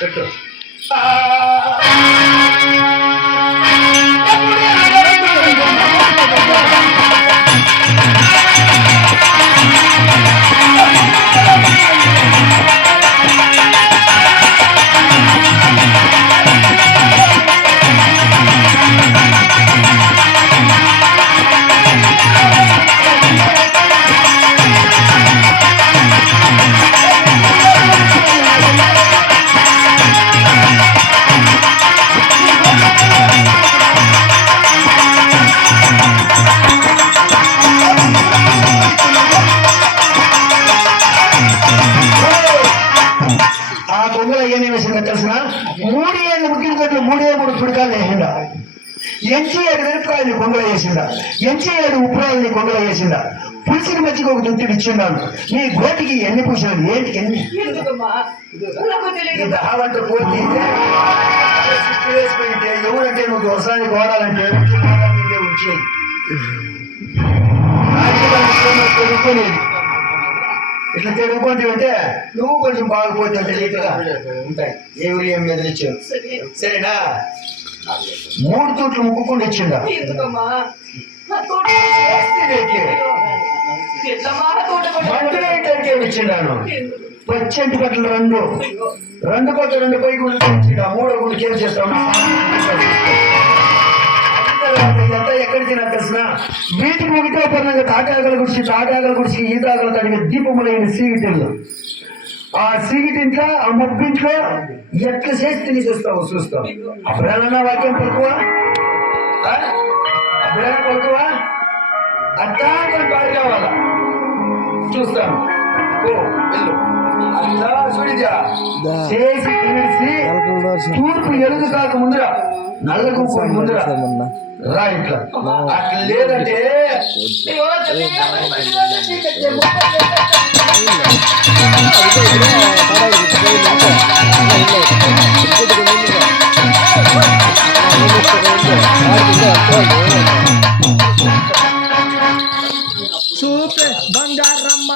పెట్టు. తెలిసిన 3 ఏళ్ళు ముగ్గిన కొట్లు 3 చుడకాలు వేసిందా, ఎంచి 7 మిరపకాయలు కొంగలు వేసిందా, ఎంచి 7 ఉప్పురాలని కొంగలు వేసిందా, పులిసికి మధ్యకి ఒక దుత్తుడు ఇచ్చిందాను. నీ గోటికి ఎన్ని పూసాను? ఏంటికి ఎన్ని దావంట పోతే వేసిపోయింటే ఎవరంటే నువ్వు వర్షానికి వాడాలంటే ఉంచేది తెలుగుకోలేదు. ఇట్లా తెలుగుకుంటే అంటే నువ్వు కొంచెం బాగుపోతే అంటే లీటగా ఉంటాయి. ఎవరు ఏం మెదిలిచ్చావు సరేనా? 3 తూట్లు ముక్కుకుండా ఇచ్చిందా? ఇచ్చిండాను. పచ్చంటి బట్టలు 2 పక్క 2 పైకి ఇచ్చిండా. 3 గుడి కేర్ చేస్తాను. ఇదంతా ఎక్కడికి నాకు తెలిసిన వీటికి ఒకటో పరంగా తాటాగల గుడిసి ఈతాగల తడిగి దీపములైన సీగిటిల్లో ఆ సీగిటింట్లో ఆ మబ్బింట్లో ఎట్లా చేసి తిని చూస్తావు. అప్పుడేనా వాక్యం పలుకువా? అప్పుడేనా పలుకువా? అట్లా పాడు కావాలా చూస్తాను. అట్లా చూడిదా చేసి తినేసి తూర్పు ఎరుగు కాక ముందురా నల్లకు ముందురా రా. ఇట్లా అట్లా లేదంటే సూపర్ బంగారమ్మ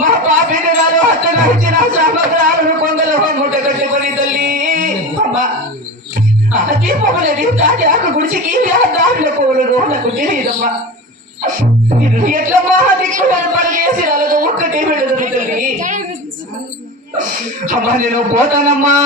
మా పాపిన గారు అతను ఇచ్చిన సామగ్రాలను కొంగలు మూట కట్టుకొని తల్లి దీపములని దాటి ఆకు గుడిచికి దారిలో పోలు నాకు తెలియదమ్మా. ఎట్లా మహా దిక్కులను పనిచేసి అలాగ ఒక్కటే విడదు తల్లి. అమ్మా నేను పోతానమ్మా.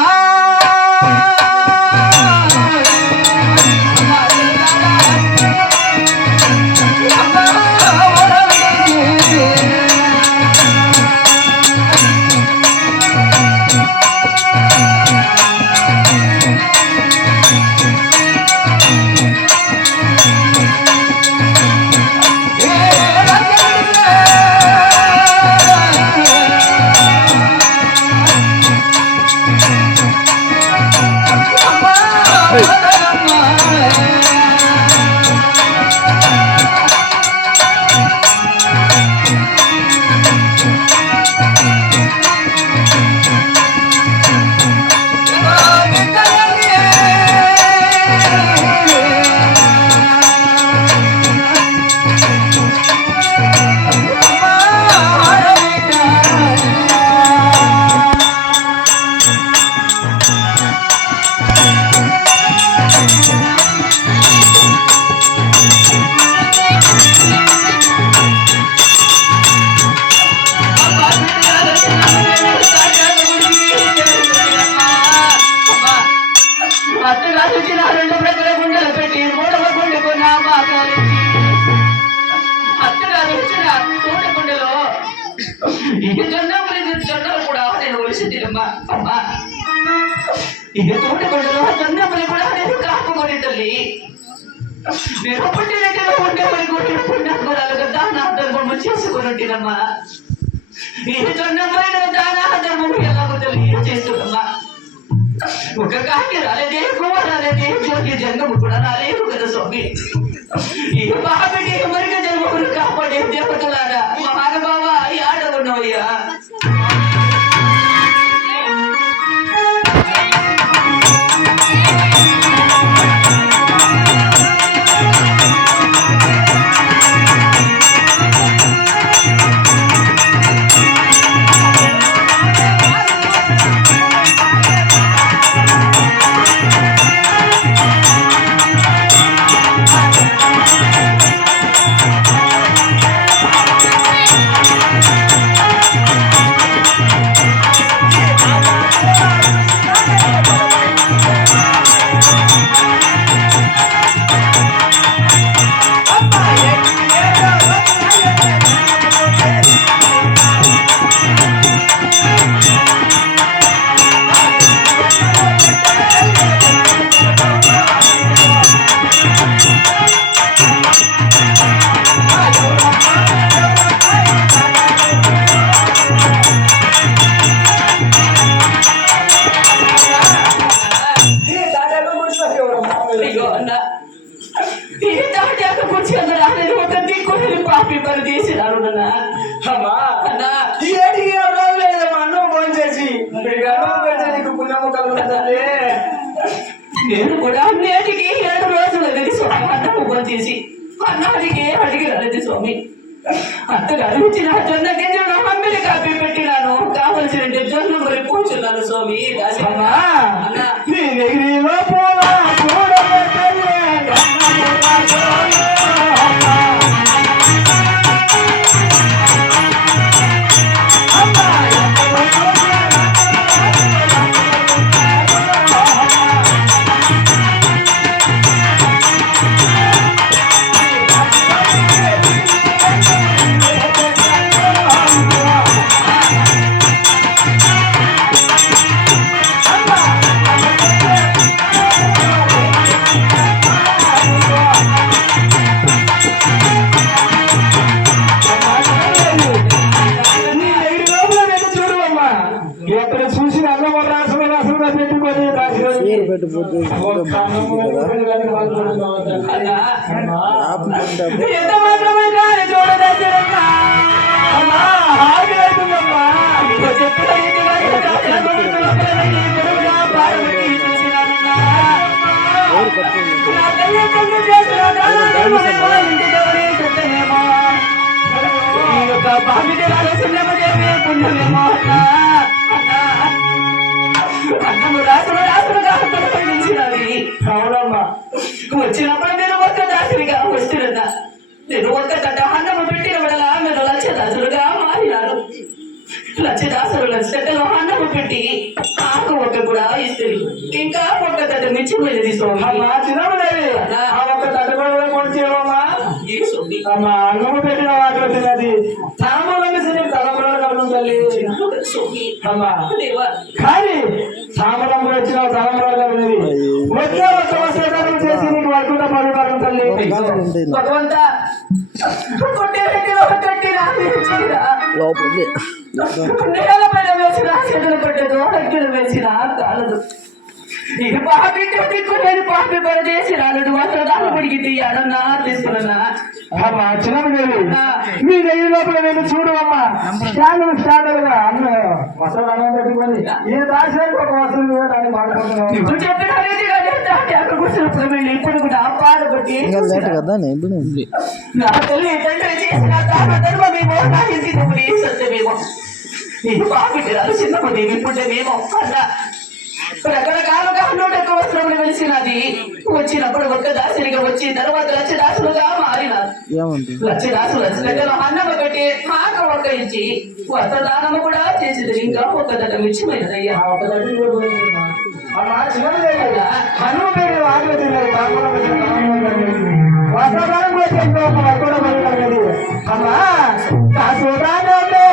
జొన్నలు కూడా నేను ఒలిసి తినమ్మా. అమ్మా ఇక తోటకొండలో జొన్నలు కూడా నేను కాపుకొని తల్లి. నేను పుట్టినట్టుగా ఉండేవారి పుణ్యాత్మరాలుగా దాన ధర్మము చేసుకొని తినమ్మా. ఈ జొన్నమైన దాన ధర్మము ఎలాగో తల్లి చేస్తున్నమ్మా. ఒక కాకి రాలేదే, గువ్వ రాలేదే, జోగి జన్మము కూడా రాలేదు కదా స్వామి. ఈ పాపిటి మరిగ జన్మమును కాపాడే దేవతలారా మహానుభావ ఈ ఆట ఉన్నవయ్యా. అయ్యో అన్న ఈ తాటాకు కూర్చి అందరూ నేను ఒక దిక్కుని పాపి పని తీసినారు అన్న అమ్మా అన్న ఏడికి అవ్వడం లేదమ్మా అన్నం ఫోన్ చేసి నీకు అన్నం పెడితే నీకు పుణ్యము కలుగుతుంది. నేను కూడా నేటికి 7 రోజులు అది స్వామి అన్నం ఫోన్ చేసి అన్నాడికి అడిగి రాలేదు స్వామి. అంతగారు ఇచ్చిన జొన్న గింజలను అమ్మిలి కాపీ పెట్టినాను. కావలసిన జొన్న మరి కూర్చున్నాను స్వామి. అమ్మా నీ నెగిరిలో పోలా చూడబెట్టలే ఎక్కడ చూసి అన్నం రాసమే పెట్టుకొని ఎంత మాత్రమే కానీ చూడదమ్మా పుణ్యమేమో అన్నము రాసులు రాసులుగా నిలిచినవి. అవునమ్మా వచ్చినప్పుడు నేను ఒక్క దాసుడిగా వస్తున్నా. నేను ఒక్క తట అన్నము పెట్టిన విడలా మీరు లక్షదాసులుగా మారినారు. లక్షదాసులు లక్షలో అన్నము పెట్టి ఆకు ఒక్క కూడా ఇస్తుంది. ఇంకా ఒక్క తట మించిపోయింది స్వామి. అమ్మా తినలేదు ఆ ఒక్క తట్టుకోవడం కొంచెమమ్మా ఏ స్వామి అమ్మా అన్నము పెట్టిన వాటిలో తినది సామాన్యంగా సరే తలంలో కలడం తల్లి స్వామి అమ్మా దేవా కానీ సామరంలో వచ్చిన తలంలో కలిగినది వచ్చే ఒక్క వస్త్రం చేసి నీకు వర్కుండా పడుకోవడం తల్లి భగవంత కొట్టే పెట్టిన కట్టిన నేల పైన వేసిన చెడులు పట్టదు అగ్గిలు వేసిన కాలదు. ఇది పాపి దిక్కు నేను పాపి పని చేసినాడు. అసలు దాని పడికి తీయాలన్నా తీసుకున్నా. అమ్మా చిన్నదేవి మీ నెయ్యి లోపల వెళ్ళి చూడు అమ్మా స్టాండర్డ్గా అన్న వస్త్రం అన్నం పెట్టుకొని ఈ రాష్ట్రానికి ఒక వస్త్రం దాన్ని మాట్లాడుతున్నాం. నువ్వు చెప్పిన రీతిగా అక్కడ కూర్చున్నప్పుడు వెళ్ళి ఇప్పుడు కూడా బాధపడి నా తల్లి తండ్రి చేసిన ధర్మమేమో నా ఇంటి సత్యమేమో ఇది పాపి చిన్నదేవి పుట్టమేమో అన్నా రకరకాలుగా 101 వస్త్రములు వెలిసినది. వచ్చినప్పుడు ఒక్క దాసునిగా వచ్చి తర్వాత లక్షదాసులుగా మారినారు. లక్షదాసులు లక్షలో అన్నము పెట్టి మాకు ఒక్క ఇచ్చి వస్త్రదానము కూడా చేసింది. ఇంకా ఒక్క దట మిచ్చిపోయినదయ్యా. అమ్మా చిన్నదేవి అన్నం పెట్టి ఆకలి తిన్నారు వస్త్రదానం కూడా ఇంకో వర్కుండా పడుతుంది. అమ్మా కాసుదానమే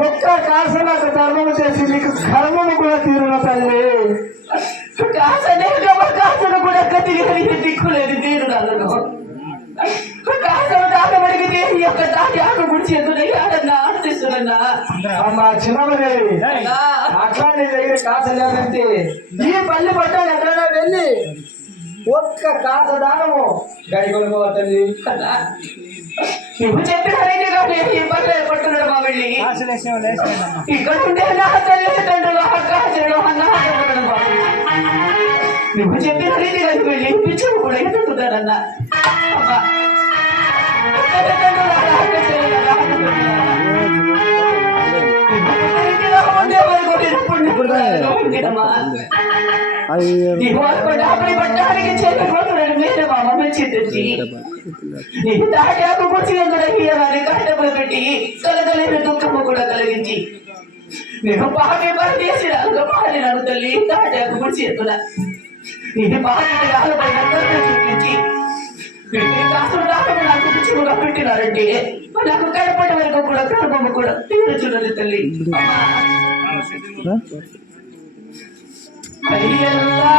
ఒక్క కాసు నాకు ధర్మము చేసి నీకు కర్మము కూడా తీరున తల్లి. కాసను కూడా కతికి దిక్కులేదు తీరునాలను కాసను దాకబడికి ఈ యొక్క దాటి ఆకు గుడిచి ఎదురయ్యాడన్నా ఆర్తిస్తున్నా. అమ్మా చిన్నదేవి అట్లా నీ దగ్గర కాసు లేదంటే ఈ పల్లి పట్టాలి ఎక్కడైనా వెళ్ళి ఒక్క కాసు దానము గడి కొనుకోవాలి తల్లి. నువ్వు చెప్పిన రీతిగా నేను ఈ పల్లె పట్టున్నాడు మా వెళ్ళి ఇక్కడ ఉండే నా తల్లిదండ్రులు అక్కాచెలు అన్న నువ్వు చెప్పిన రీతిగా వెళ్ళి పిచ్చుకు కూడా ఎదుగుతారన్నా. పట్టానికి చేతులు మీద మా మమ్మీ చెట్టు నీకు తాటాకు కూర్చి వారి కష్టపడి పెట్టి కలగలేని దుఃఖము కూడా కలిగించి నేను పాపే పని చేసి మారినాను తల్లి. తాటాకు కూర్చి ఎత్తున ఇది పాపకి రాలపైన చూపించి కాసులు రాకుండా నాకు పిచ్చుగా పెట్టినారంటే నాకు కడపటి వరకు కూడా కడపమ్మ కూడా తీరచున్నది తల్లి. అయ్యల్లా